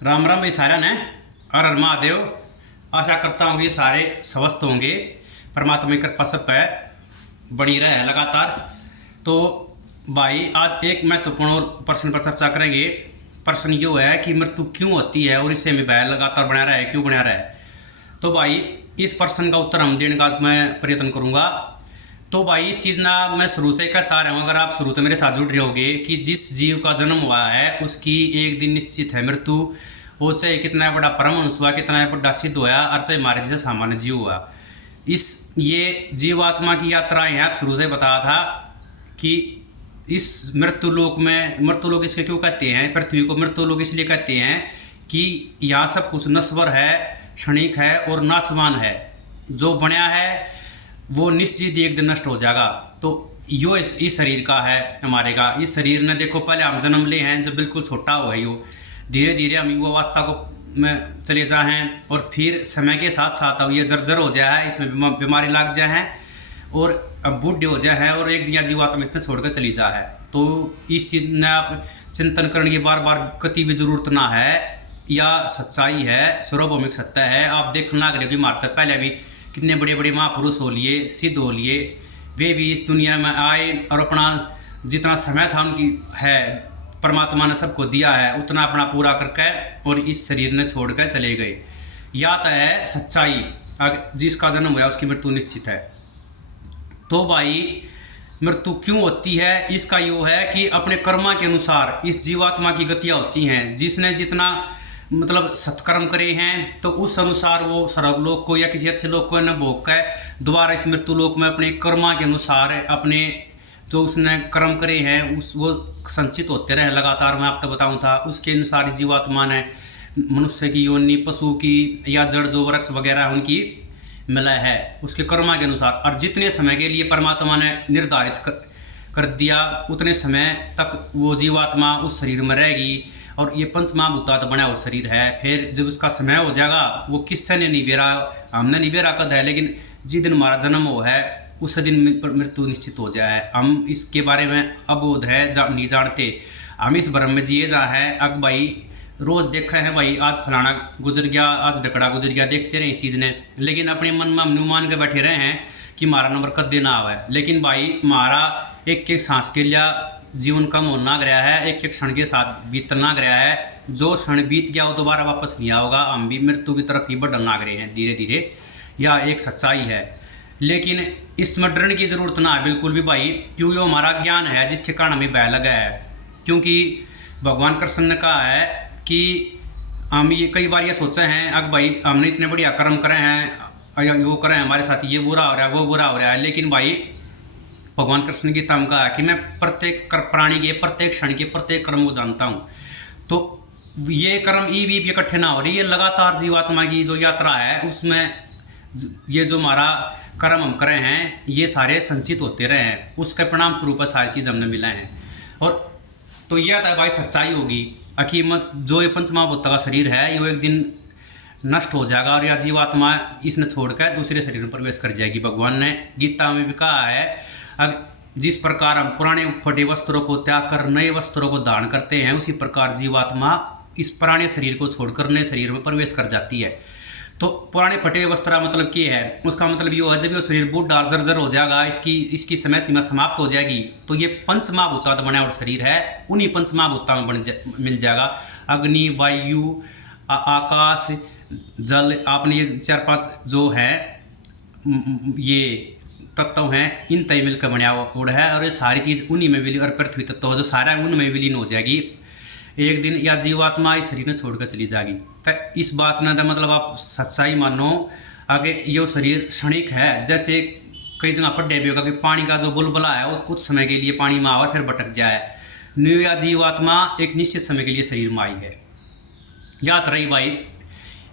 राम राम भाई सारा ने। हर हर महादेव। आशा करता हूँ ये सारे स्वस्थ होंगे। परमात्मा की कृपा सब पे बनी रहे लगातार। तो भाई आज एक महत्वपूर्ण और प्रश्न पर चर्चा करेंगे। प्रश्न यो है कि मृत्यु क्यों होती है और इससे हमें भय लगातार बना रहा है, क्यों बना रहा है। तो भाई इस प्रश्न का उत्तर हम देने का आज मैं प्रयत्न करूँगा। तो भाई इस चीज़ ना मैं शुरू से कहता रहा हूँ, अगर आप शुरू से मेरे साथ जुड़ रहे होगे कि जिस जीव का जन्म हुआ है उसकी एक दिन निश्चित है मृत्यु। वो चाहे कितना बड़ा परमहंस हुआ, कितना बड़ा सिद्ध हुआ, और चाहे हमारे जैसे सामान्य जीव हुआ। इस ये जीवात्मा की यात्राएं हैं। आप शुरू से बताया था कि इस मृत्यु लोक इसके क्यों कहते हैं, पृथ्वी को मृत्यु लोक इसलिए कहते हैं कि यहाँ सब कुछ नश्वर है, क्षणिक है और नाशवान है। जो बनया है वो निश्चित एक दिन नष्ट हो जाएगा। तो यो इस शरीर का है हमारे का। इस शरीर ने देखो पहले हम जन्म ले हैं जब बिल्कुल छोटा हुआ है, यो धीरे धीरे हम युवावस्था को में चले जाए हैं और फिर समय के साथ साथ अब ये जर्जर हो जाए है, इसमें बीमारी लग जाए है और अब बूढ़े हो जाए है और एक दिया जीवात्मा इसने छोड़कर चली जा है। तो इस चीज़ ने आप चिंतन करने की बार बार कति भी जरूरत ना है, या सच्चाई है, सर्वभौमिक सत्य है। आप देखना करें कि मारते पहले भी कितने बड़े बड़े महापुरुष हो लिए, सिद्ध हो लिए, वे भी इस दुनिया में आए और अपना जितना समय था उनकी है परमात्मा ने सबको दिया है उतना अपना पूरा करके और इस शरीर ने छोड़ कर चले गए। या तो है सच्चाई, जिसका जन्म हुआ उसकी मृत्यु निश्चित है। तो भाई मृत्यु क्यों होती है, इसका यो है कि अपने कर्मा के अनुसार इस जीवात्मा की गतियाँ होती हैं। जिसने जितना मतलब सत्कर्म करे हैं तो उस अनुसार वो स्वर्गलोक को या किसी अच्छे लोक को न भोग कर दोबारा इस मृत्यु लोक में अपने कर्मा के अनुसार अपने जो उसने कर्म करे हैं उस वो संचित होते रहे लगातार। मैं आपको बताऊं था उसके अनुसार जीवात्मा ने मनुष्य की योनि, पशु की या जड़ जो वृक्ष वगैरह उनकी मिला है उसके कर्मा के अनुसार। और जितने समय के लिए परमात्मा ने निर्धारित कर दिया उतने समय तक वो जीवात्मा उस शरीर में रहेगी। और ये पंच महाभूतात बना हुआ शरीर है। फिर जब उसका समय हो जाएगा वो किससे ने निबेरा, हमने निबेरा कद है, लेकिन जिस दिन हमारा जन्म हो है उस दिन मृत्यु निश्चित हो जाए। हम इसके बारे में अबोध है, नहीं जानते। हम इस भ्रम में जिए जा है। अब भाई रोज़ देखा है भाई आज फलाना गुजर गया, आज ढकड़ा गुजर गया, देखते रहे इस चीज़ ने, लेकिन अपने मन में हम अनुमान के बैठे रहे हैं कि हमारा नंबर कद देना आवा है। लेकिन भाई हमारा एक एक सांस के लिए जीवन कम होना गया है, एक एक क्षण के साथ बीतना गया है। जो क्षण बीत गया वो दोबारा वापस नहीं आओगा। हम भी मृत्यु की तरफ ही बढ़ना गए हैं धीरे धीरे, या एक सच्चाई है। लेकिन इसमें डरने की ज़रूरत ना है बिल्कुल भी भाई, क्योंकि वो हमारा ज्ञान है जिसके कारण हमें भय लगा है। क्योंकि भगवान कृष्ण ने कहा है कि हम ये कई बार ये सोचे हैं अब भाई हमने इतने बढ़िया कर्म करे हैं या वो करें हमारे साथ ये बुरा हो रहा है वो बुरा हो रहा है। लेकिन भाई भगवान कृष्ण की तम कहा कि मैं प्रत्येक प्राणी के प्रत्येक क्षण के प्रत्येक कर्म को जानता हूँ। तो ये कर्म भी इकट्ठे ना हो रही, ये लगातार जीवात्मा की जो यात्रा है उसमें ये जो हमारा कर्म हम करे हैं ये सारे संचित होते रहे हैं, उसके परिणाम स्वरूप सारी चीज़ हमने मिला है। और तो यह था भाई सच्चाई होगी कि जो ये पंचमहाभूत का शरीर है ये एक दिन नष्ट हो जाएगा और यह जीवात्मा इसने छोड़कर दूसरे शरीर में प्रवेश कर जाएगी। भगवान ने गीता में भी कहा है जिस प्रकार हम पुराने फटे वस्त्रों को त्याग कर नए वस्त्रों को धारण करते हैं उसी प्रकार जीवात्मा इस पुराने शरीर को छोड़कर नए शरीर में प्रवेश कर जाती है। तो पुराने फटे वस्त्र मतलब क्या है, उसका मतलब ये है जब ये शरीर बूढ़ा जर्जर हो जाएगा, इसकी समय सीमा समाप्त हो जाएगी, तो ये पंच महाभूतात बना और शरीर है उन्हीं पंच महाभूता में मिल जाएगा। अग्नि, वायु, आकाश, जल, आपने ये 4-5 जो है ये तत्व हैं इन तय मिलकर बना हुआ है और ये सारी चीज़ उन्हीं में विलीन, और पृथ्वी तत्व जो सारा है उनमें विलीन हो जाएगी एक दिन, या जीवात्मा इस शरीर में छोड़कर चली जाएगी। तो इस बात ने मतलब आप सच्चाई मानो आगे ये शरीर क्षणिक है। जैसे कई जगह पर भी होगा कि पानी का जो बुलबुला है वो कुछ समय के लिए पानी में आवर फिर भटक जाए, न्यू या जीवात्मा एक निश्चित समय के लिए शरीर में आई है। याद रही भाई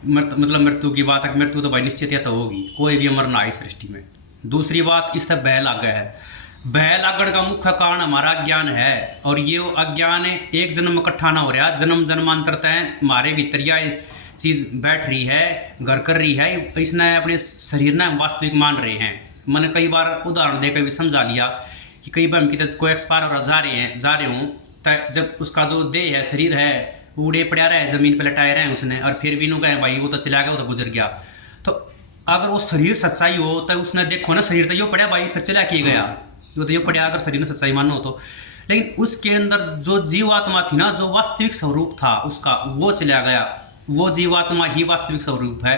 मतलब मृत्यु की बात है, मृत्यु तो भाई निश्चित या तो होगी, कोई भी अमर ना आई सृष्टि में। दूसरी बात इससे भय लाग गया है। भय लागण का मुख्य कारण हमारा अज्ञान है, और ये अज्ञान एक जन्म इकट्ठा ना हो रहा, जन्म जन्मांतर तय हमारे भीतर यह चीज़ बैठ रही है, घर कर रही है, इसने अपने शरीर ने वास्तविक मान रहे हैं। मैंने कई बार उदाहरण देकर भी समझा लिया कि कई बार हम कितने कोई एक्सपायर और जा रहे हों, तो जब उसका जो देह है शरीर है उड़े पड़ा रहे, जमीन पे लटाए रहे उसने, और फिर भी नु कहे भाई वो तो चला गया, वो तो गुजर गया। तो अगर वो शरीर सच्चाई हो तो उसने देखो ना, शरीर तो यो पड़ा भाई, फिर चला के गया, यो तो यो पड़ा, अगर शरीर में सच्चाई मानो तो। लेकिन उसके अंदर जो जीवात्मा थी ना, जो वास्तविक स्वरूप था उसका, वो चला गया। वो जीवात्मा ही वास्तविक स्वरूप है,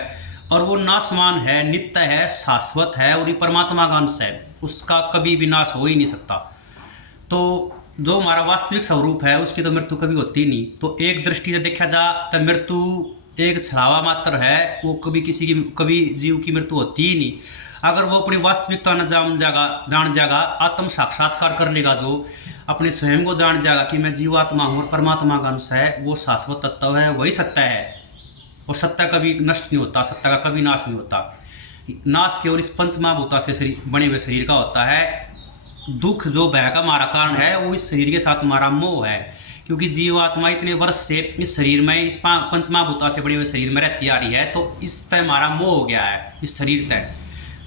और वो नाशवान है, नित्य है, शाश्वत है, और ये परमात्मा का अंश है, उसका कभी भी नाश हो ही नहीं सकता। तो जो हमारा वास्तविक स्वरूप है उसकी तो मृत्यु कभी होती नहीं। तो एक दृष्टि से देखा जा तो मृत्यु एक छलावा मात्र है, वो कभी किसी की, कभी जीव की मृत्यु होती ही नहीं। अगर वो अपनी वास्तविकता न जान जाएगा, आत्म साक्षात्कार कर लेगा, जो अपने स्वयं को जान जाएगा कि मैं जीवात्मा हूँ और परमात्मा का अंश है, वो शाश्वत तत्व है, वही सत्य है। और सत्य कभी नष्ट नहीं होता, सत्य का कभी नाश नहीं होता। नाश केवल इस पंचमहाभूता से शरीर बने हुए शरीर का होता है। दुख जो भय का हमारा कारण है वो इस शरीर के साथ हमारा मोह है, क्योंकि जीवात्मा इतने वर्ष से इस शरीर में, इस पंचमहाभूता से बने हुए शरीर में रहती आ रही है, तो इस तय हमारा मोह हो गया है इस शरीर तय।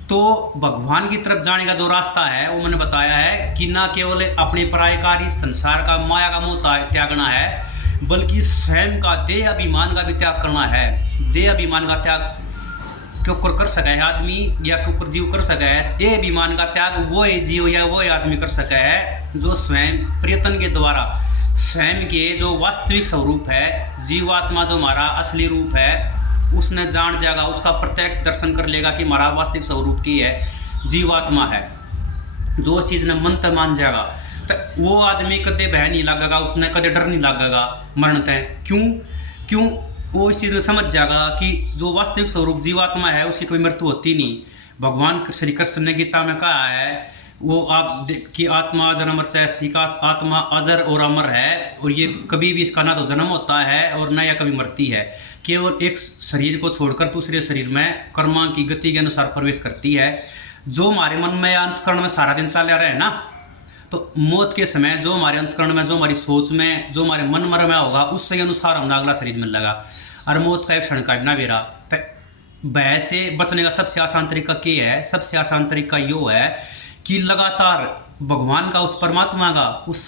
तो भगवान की तरफ जाने का जो रास्ता है वो मैंने बताया है कि ना केवल अपने परायकारी संसार का, माया का मोह त्यागना है, बल्कि स्वयं का देह अभिमान का भी त्याग करना है। देह अभिमान का त्याग क्यों कर सके है आदमी, या क्यों जीव कर सके है? देह अभिमान का त्याग वो जीव या वो आदमी कर सके है जो स्वयं प्रयत्न के द्वारा स्वयं के जो वास्तविक स्वरूप है, जीवात्मा जो हमारा असली रूप है, उसने जान जाएगा, उसका प्रत्यक्ष दर्शन कर लेगा कि हमारा वास्तविक स्वरूप की है, जीवात्मा है। जो चीज़ ने मन तक मान जाएगा तो वो आदमी कदे भय नहीं लगेगा, उसने कदे डर नहीं लगेगा मरण तय। क्यों वो इस चीज़ में समझ जाएगा कि जो वास्तविक स्वरूप जीवात्मा है उसकी कोई मृत्यु होती नहीं। भगवान श्री कृष्ण ने गीता में कहा है, वो आप कि आत्मा अजर अमर चैस्ती का, आत्मा अजर और अमर है, और ये कभी भी इसका ना तो जन्म होता है और न या कभी मरती है, केवल एक शरीर को छोड़कर दूसरे शरीर में कर्मा की गति के अनुसार प्रवेश करती है। जो हमारे मन में अंतकरण में सारा दिन चल रहा है ना, तो मौत के समय जो हमारे अंतकरण में, जो हमारी सोच में, जो हमारे मन मर में होगा, उससे अनुसार हमने अगला शरीर मिल लगा। और मौत का एक क्षण काटना बेरा। तो भय से बचने का सबसे आसान तरीका क्या है? सबसे आसान तरीका यो है कि लगातार भगवान का, उस परमात्मा का, उस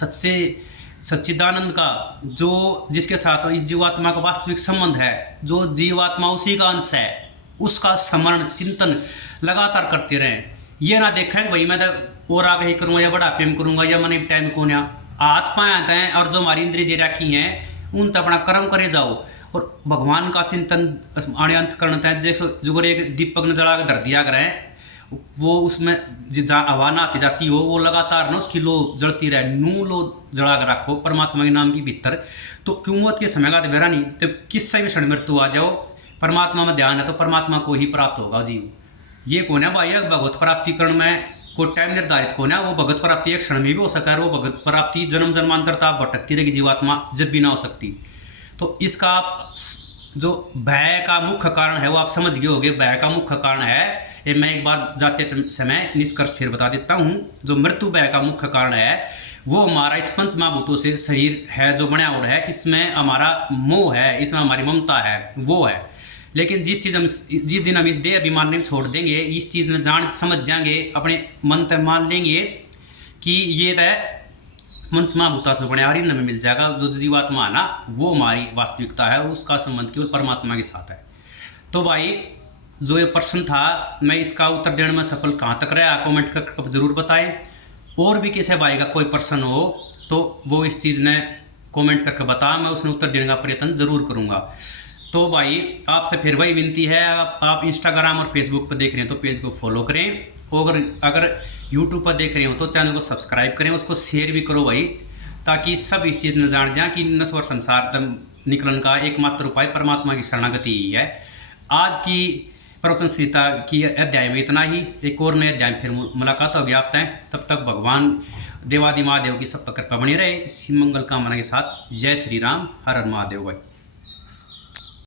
सच्चिदानंद का, जो जिसके साथ इस जीवात्मा का वास्तविक संबंध है, जो जीवात्मा उसी का अंश है, उसका स्मरण चिंतन लगातार करते रहें। ये ना देखें भाई मैं तो और आगे ही करूँगा या बुढ़ापे में करूँगा या मैंने टाइम को ना। आत्माएं आते हैं और जो हमारी इंद्रिय दे रखी हैं उन तक अपना कर्म करे जाओ, और भगवान का चिंतन आने अंत करना है। जैसे जो एक दीपक ने जला के धर दिया करें, वो उसमें जहाँ हवा ना आती जाती हो, वो लगातार ना उसकी लो जलती रहे, नू लो जला कर रखो परमात्मा के नाम की भीतर। तो क्यों मौत के समय का तो बेरा नहीं, तो किससे भी क्षण मृत्यु आ जाओ, परमात्मा में ध्यान है तो परमात्मा को ही प्राप्त होगा जीव। ये कौन है भाई? भगवत प्राप्तिकरण में कोई टाइम निर्धारित कौन है? वो भगवत प्राप्ति एक क्षण में भी हो सका है, वो भगवत प्राप्ति जन्म जन्मांतरता भटकती रहेगी जीवात्मा, जब भी ना हो सकती। तो इसका आप जो भय का मुख्य कारण है वो आप समझ गए होंगे। भय का मुख्य कारण है, ये मैं एक बार जाते समय निष्कर्ष फिर बता देता हूँ। जो मृत्यु भय का मुख्य कारण है वो हमारा इस पंच महाभूतों से शरीर है जो बना हुआ है, इसमें हमारा मोह है, इसमें हमारी ममता है, वो है। लेकिन जिस दिन हम इस देह अभिमान में छोड़ देंगे, इस चीज़ में जान समझ जाएंगे, अपने मन तक मान लेंगे कि ये तय पंचमहाभूता से बने आर्यन में मिल जाएगा, जो जीवात्मा है ना वो हमारी वास्तविकता है, उसका संबंध केवल परमात्मा के साथ है। तो भाई जो ये प्रश्न था, मैं इसका उत्तर देने में सफल कहाँ तक रहा, कमेंट कर जरूर बताएं। और भी किसी भाई का कोई प्रश्न हो तो वो इस चीज़ ने कमेंट करके बता, मैं उसने उत्तर देने का प्रयत्न जरूर करूँगा। तो भाई आपसे फिर वही विनती है, आप इंस्टाग्राम और फेसबुक पर देख रहे हैं तो पेज को फॉलो करें, और अगर यूट्यूब पर देख रहे हो तो चैनल को सब्सक्राइब करें, उसको शेयर भी करो भाई, ताकि सब इस चीज़ में जान जाए कि नश्वर संसार तक निकलने का एकमात्र उपाय परमात्मा की शरणागति ही है। आज की प्रवचन संहिता की अध्याय में इतना ही। एक और नए अध्याय फिर मुलाकात होगी आप तय। तब तक भगवान देवादि महादेव की सब पर कृपा बनी रहे। इसी मंगल कामना के साथ जय श्री राम, हर हर महादेव भाई।